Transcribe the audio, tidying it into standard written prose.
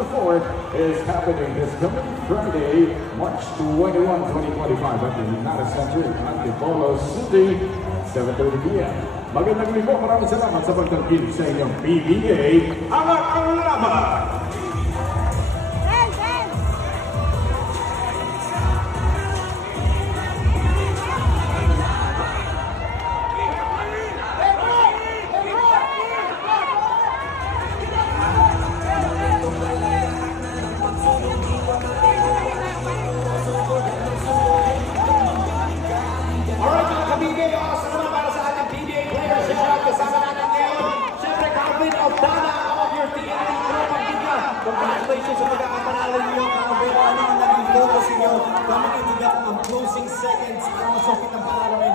Final Four is happening this coming Friday, March 21, 2025 at the United Center in Antipolo City, 7:30 p.m. Magandang linggo, maraming salamat sa pagtangkin sa inyong PBA Angat ang Laban! Congratulations sa pagkakapanalo niyo, Calvin. Ano ang naging focus niyo? Coming into that closing seconds, also kitang panalo ng